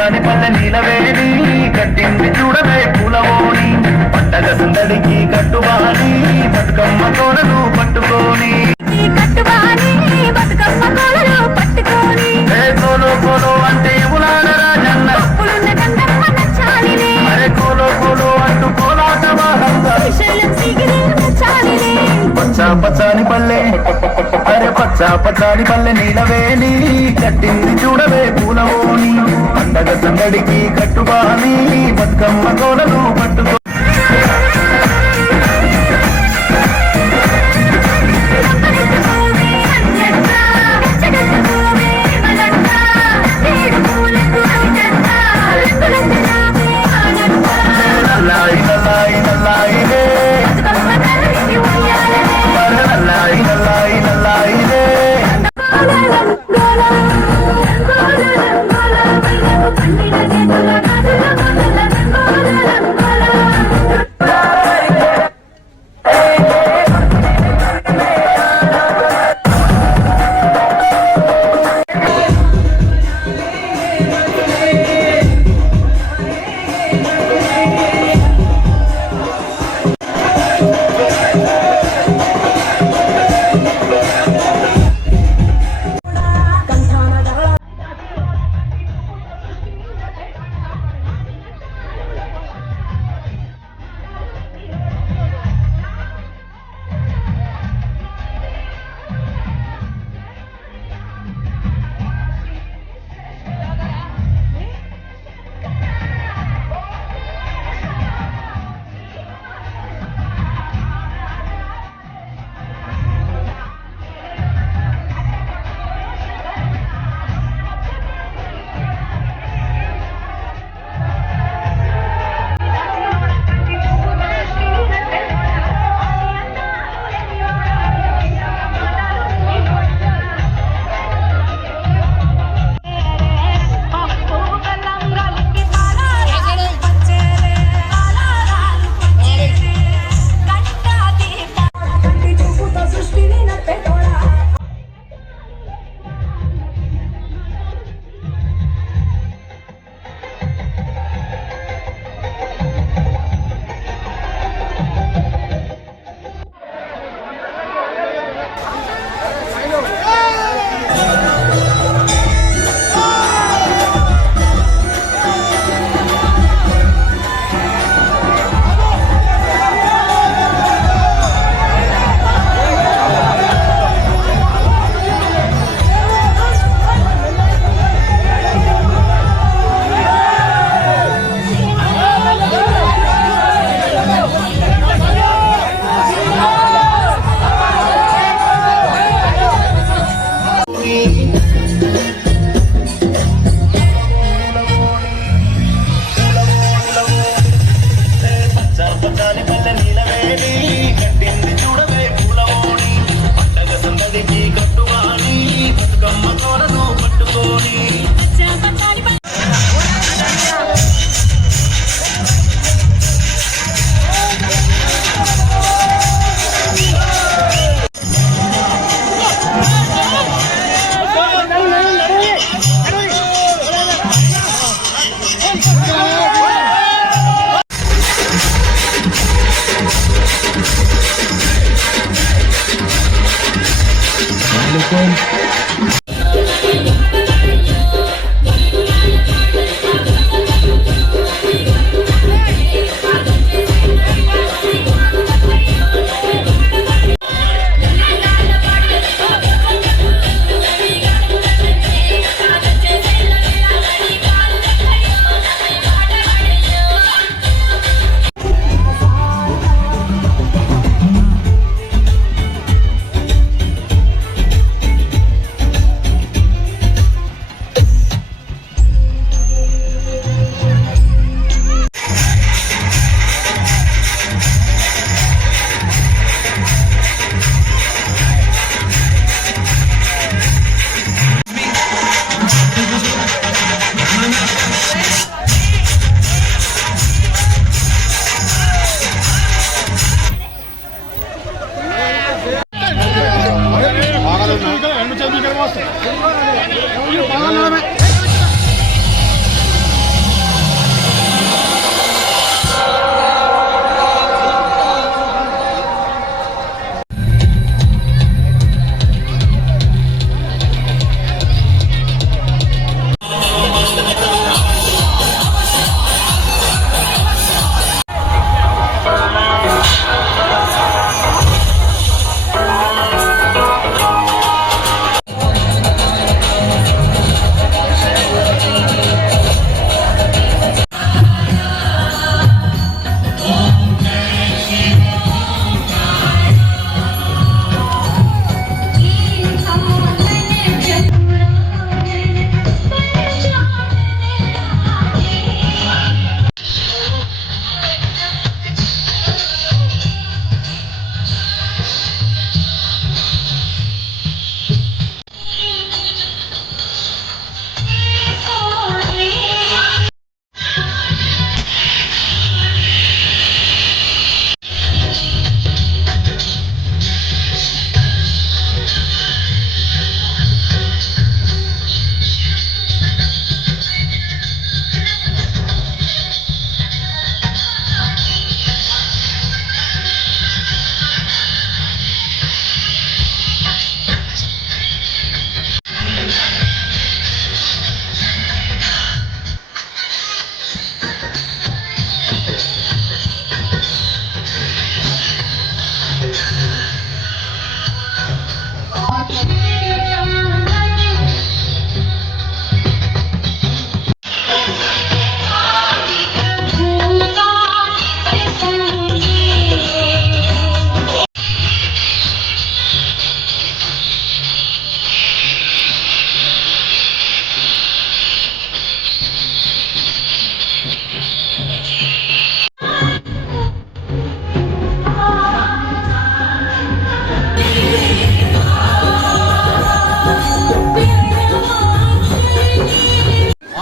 పచ్చాని పల్లె నీలవేణి కట్టింది చూడవే పూలవోని పండగ సందడికి కట్టుబాని బతుకమ్మ కోడలు పట్టుకోని కోలో కోలో అంటే ఉలాడ రాజన్న అరే కోలో కోలో అంటూ కోలాట పచ్చా పచ్చాని పల్లె అరే పచ్చా పచ్చాని పల్లె నీలవేణి కట్టింది చూడవే పూలవోని పండగ సందడికి కట్టుబాని బతుకమ్మ కోడలు పట్టుకో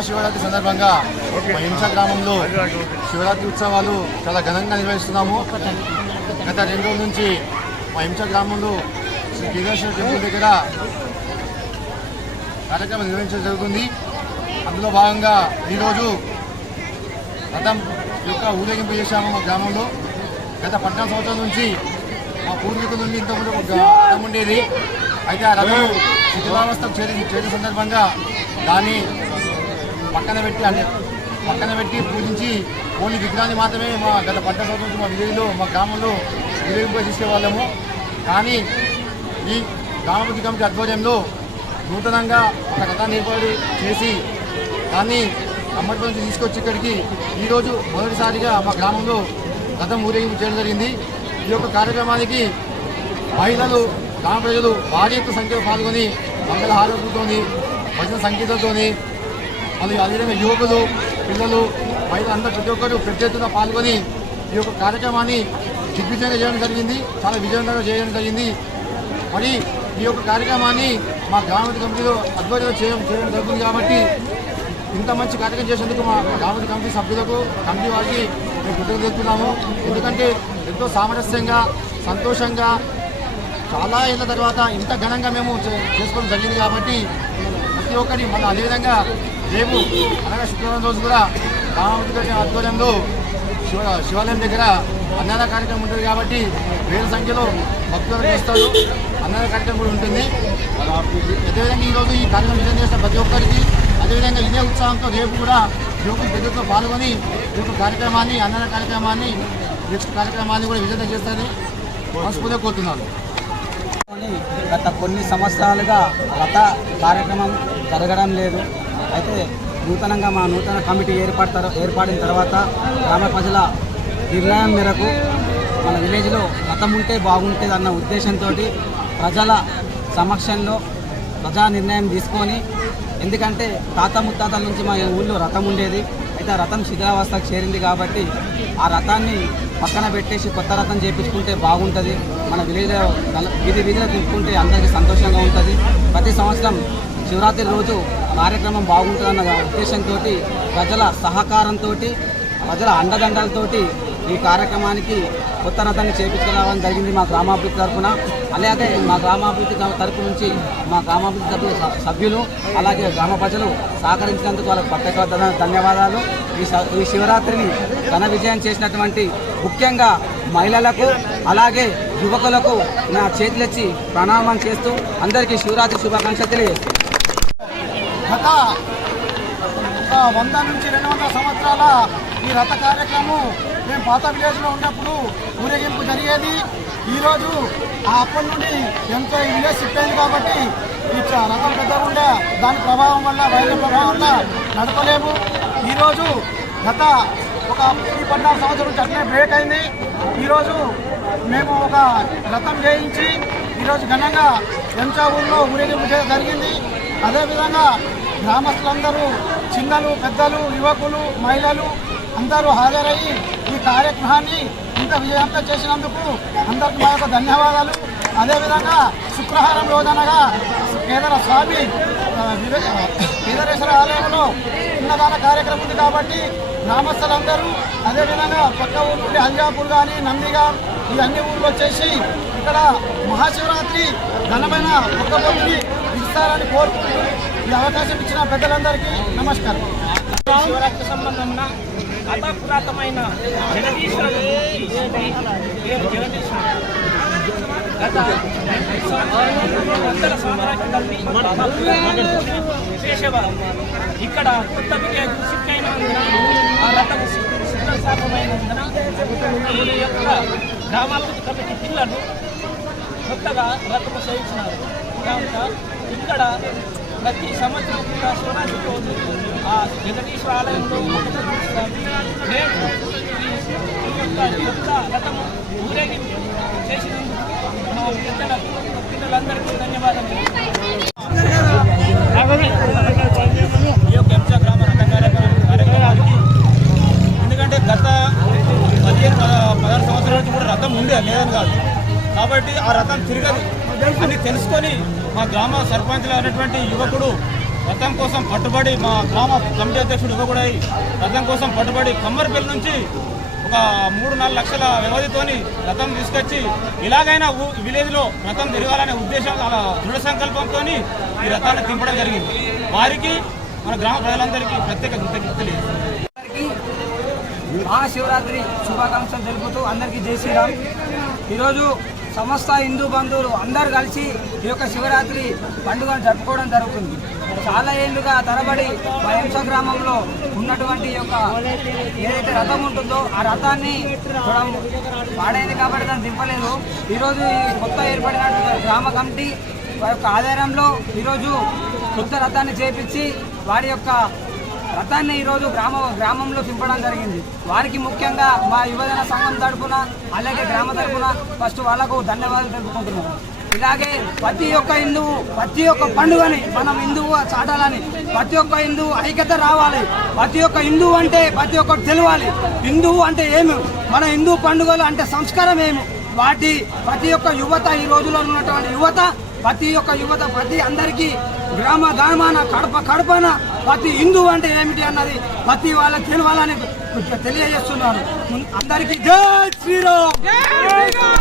మహాశివరాత్రి సందర్భంగా మా హింస గ్రామంలో శివరాత్రి ఉత్సవాలు చాలా ఘనంగా నిర్వహిస్తున్నాము. గత 2 రోజుల నుంచి మా హింస గ్రామంలో శ్రీ కేదారేశ్వర టెంపుల్ దగ్గర కార్యక్రమం నిర్వహించడం జరుగుతుంది. అందులో భాగంగా ఈరోజు రథం యొక్క ఊరేగింపు చేశాము మా గ్రామంలో. గత 14 సంవత్సరాల నుంచి మా పూర్వీకుల నుండి ఇంతకుముందు ఒక రథం ఉండేది. అయితే ఆ రథం శిథిలావస్థకు చేరిన సందర్భంగా దాన్ని పక్కన పెట్టి పూజించి ఓన్లీ విగ్రహాన్ని మాత్రమే మా గత 14 సంవత్సరాల నుంచి మా విలేజ్లో మా గ్రామంలో ఊరేగింపు తీసుకెళ్ళాము. కానీ ఈ గ్రామాభివృద్ధి కమిటీ ఆధ్వర్యంలో నూతనంగా ఒక రథాన్ని ఏర్పాటు చేసి దాన్ని అమ్మటి నుంచి తీసుకొచ్చి ఇక్కడికి ఈరోజు మొదటిసారిగా మా గ్రామంలో రథం ఊరేగింపు చేయడం జరిగింది. ఈ యొక్క కార్యక్రమానికి మహిళలు, గ్రామ ప్రజలు భారీ ఎత్తున సంఖ్యలో పాల్గొని మంగళ హారతులతో, భజన సంగీతంతో, మళ్ళీ అదేవిధంగా యువకులు, పిల్లలు, మహిళలు అందరూ ప్రతి ఒక్కరు పెద్ద ఎత్తున పాల్గొని ఈ యొక్క కార్యక్రమాన్ని దిగ్విజయంగా చేయడం జరిగింది. చాలా విజయవంతంగా చేయడం జరిగింది. మరి ఈ యొక్క కార్యక్రమాన్ని మా గ్రామాభివృద్ధి కమిటీలో ఆధ్వర్యంలో చేయడం జరుగుతుంది. కాబట్టి ఇంత మంచి కార్యక్రమం చేసేందుకు మా గ్రామాభివృద్ధి కమిటీ సభ్యులకు, కమిటీ వారికి మేము కృతజ్ఞతలు తెలుపుతున్నాము. ఎందుకంటే ఎంతో సామరస్యంగా, సంతోషంగా చాలా ఏళ్ళ తర్వాత ఇంత ఘనంగా మేము చేసుకోవడం జరిగింది. కాబట్టి ప్రతి ఒక్కరి మళ్ళీ అదేవిధంగా రేపు అనగా శుక్రవారం రోజు కూడా గ్రామాభివృద్ధి కమిటీ ఆధ్వర్యంలో శివాలయం దగ్గర అన్నదాన కార్యక్రమం ఉంటుంది. కాబట్టి వేల సంఖ్యలో భక్తులు చేస్తారు. అన్నదాన కార్యక్రమం కూడా ఉంటుంది. అదేవిధంగా ఈరోజు ఈ కార్యక్రమం విజయం చేసిన ప్రతి ఒక్కరికి, అదేవిధంగా ఇదే ఉత్సాహంతో రేపు కూడా యువకులు పెద్దతో పాల్గొని రేపు కార్యక్రమాన్ని, అన్నదాన కార్యక్రమాన్ని, నెక్స్ట్ కార్యక్రమాన్ని కూడా విజయం చేస్తారని మనస్ఫూర్తిగా కోరుతున్నాను. గత కొన్ని సంవత్సరాలుగా రథ కార్యక్రమం జరగడం లేదు. అయితే నూతనంగా మా నూతన కమిటీ ఏర్పడిన తర్వాత గ్రామ ప్రజల నిర్ణయం మేరకు మన విలేజ్లో రథం ఉంటే బాగుంటుంది అన్న ఉద్దేశంతో ప్రజల సమక్షంలో ప్రజా నిర్ణయం తీసుకొని, ఎందుకంటే తాత ముత్తాతల నుంచి మా ఊళ్ళో రథం ఉండేది. అయితే ఆ రథం శిథిలావస్థకు చేరింది. కాబట్టి ఆ రథాన్ని పక్కన పెట్టేసి కొత్త రథం చేయించుకుంటే బాగుంటుంది. మన విలేజ్లో వీధిలో తిప్పుకుంటే అందరికీ సంతోషంగా ఉంటుంది. ప్రతి సంవత్సరం శివరాత్రి రోజు కార్యక్రమం బాగుంటుందన్న ఉద్దేశంతో, ప్రజల సహకారంతో, ప్రజల అండదండలతోటి ఈ కార్యక్రమానికి కొత్త రథాన్ని చేయించుకురావడం జరిగింది మా గ్రామాభివృద్ధి తరఫున. అలాగే మా గ్రామాభివృద్ధి తరఫు నుంచి మా గ్రామాభివృద్ధి సభ్యులు, అలాగే గ్రామ ప్రజలు సహకరించినందుకు వాళ్ళకి ప్రత్యేక ధన్యవాదాలు. ఈ శివరాత్రిని ఘన విజయం చేసినటువంటి ముఖ్యంగా మహిళలకు, అలాగే యువకులకు నా చేతులెచ్చి ప్రణామం చేస్తూ అందరికీ శివరాత్రి శుభాకాంక్షలు తెలియజేస్తాను. గత 100 నుంచి 200 సంవత్సరాల ఈ రథ కార్యక్రమం మేము పాత విలేజ్లో ఉన్నప్పుడు ఊరేగింపు జరిగేది. ఈరోజు అప్పటి నుండి ఎంతో ఈ విలేజ్ షిఫ్ట్ అయింది. కాబట్టి ఈ రథం పెద్దగా ఉండే దాని ప్రభావం వల్ల, వైద్య ప్రభావం వల్ల నడపలేము. ఈరోజు గత ఒక 14 సంవత్సరం నుంచి అట్లే బ్రేక్ అయింది. ఈరోజు మేము ఒక రథం చేయించి ఈరోజు ఘనంగా ఎంచా ఊళ్ళో ఊరేగింపు జరిగింది. అదేవిధంగా గ్రామస్తులందరూ, చిన్నలు, పెద్దలు, యువకులు, మహిళలు అందరూ హాజరయ్యి ఈ కార్యక్రమాన్ని ఇంత విజయవంతం చేసినందుకు అందరికీ మా యొక్క ధన్యవాదాలు. అదేవిధంగా శుక్రవారం రోజనగా స్వామి కేదారేశ్వర ఆలయంలో అన్నదాన కార్యక్రమం ఉంది. కాబట్టి గ్రామస్తులందరూ, అదేవిధంగా పక్క ఊరు నుండి హంజాపూర్ కానీ, నందిగా, ఈ అన్ని ఊళ్ళు వచ్చేసి ఇక్కడ మహాశివరాత్రి ఘనమైన ఒక్క పొద్దుని ఇస్తారని కోరుకుంటూ ఈ అవకాశం ఇచ్చిన పెద్దలందరికీ నమస్కారం. శివరాత్రి సంబంధంగా అత పురాతనమైన జగదీశ్వరుడు గత 100 సంవత్సరాల చేసేవారు. ఇక్కడ కొత్త విలేజ్ షిఫ్ట్ అయినందున ఆ రథం సిద్ధసాపమైనందున ఈ యొక్క గ్రామాభివృద్ధి కమిటీ పిల్లలు కొత్తగా రథము చేయించినారు. కనుక ఇక్కడ ప్రతి సంవత్సరం కూడా శివరాత్రి రోజు ఆ జగదీశ్వర ఆలయంలో రేపు ఈ యొక్క కొత్త రథము ఊరేగింపు చేసినందుకు మా పిల్లలందరికీ ధన్యవాదాలు. ఈ యొక్క ఎంసా గ్రామ రథ కార్యక్రమానికి ఎందుకంటే గత 15-16 సంవత్సరాల నుంచి కూడా రథం ఉండే లేదని కాదు. కాబట్టి ఆ రథం తిరగదు అని తెలుసుకొని మా గ్రామ సర్పంచ్లు అయినటువంటి యువకుడు రథం కోసం పట్టుబడి మా గ్రామ కమిటీ అధ్యక్షుడు కూడా రథం కోసం పట్టుబడి కమ్మరిపల్లి నుంచి ఒక 3-4 లక్షల వ్యవధితోని రథం తీసుకొచ్చి ఇలాగైనా విలేజ్లో రథం తిరగాలనే ఉద్దేశం అలా దృఢ సంకల్పంతో ఈ రథాన్ని తింపడం జరిగింది. వారికి మన గ్రామ ప్రజలందరికీ ప్రత్యేక కృతజ్ఞతలు. మహాశివరాత్రి శుభాకాంక్షలు తెలుపుతూ అందరికీ జై శ్రీరామ్. ఈరోజు సమస్త హిందూ బంధువులు అందరూ కలిసి ఈ యొక్క శివరాత్రి పండుగను జరుపుకోవడం జరుగుతుంది. చాలా ఏళ్ళుగా తరబడి మా హింస గ్రామంలో ఉన్నటువంటి యొక్క ఏదైతే రథం ఉంటుందో ఆ రథాన్ని పాడైంది కాబట్టి దాన్ని దింపలేదు. ఈరోజు ఈ కొత్త ఏర్పడిన గ్రామ కమిటీ యొక్క ఆధారంలో ఈరోజు కొత్త రథాన్ని చేపించి వారి యొక్క రథాన్ని ఈరోజు గ్రామంలో దింపడం జరిగింది. వారికి ముఖ్యంగా మా యువజన సంఘం తరపున అలాగే గ్రామ తరపున ఫస్ట్ వాళ్ళకు ధన్యవాదాలు తెలుపుకుంటున్నాను. ఇలాగే ప్రతి ఒక్క హిందువు ప్రతి ఒక్క పండుగని మనం హిందువు చాటాలని, ప్రతి ఒక్క హిందువు ఐక్యత రావాలి, ప్రతి ఒక్క హిందువు అంటే ప్రతి ఒక్కరు తెలియాలి. హిందువు అంటే ఏమి, మన హిందూ పండుగలు అంటే సంస్కారం ఏమి, వాటి ప్రతి ఒక్క యువత ఈ రోజుల్లో ఉన్నటువంటి యువత ప్రతి అందరికీ గ్రామాన కడపన ప్రతి హిందూ అంటే ఏమిటి అన్నది ప్రతి వాళ్ళకి తెలియాలని తెలియజేస్తున్నాను. అందరికీ జై శ్రీరామ్.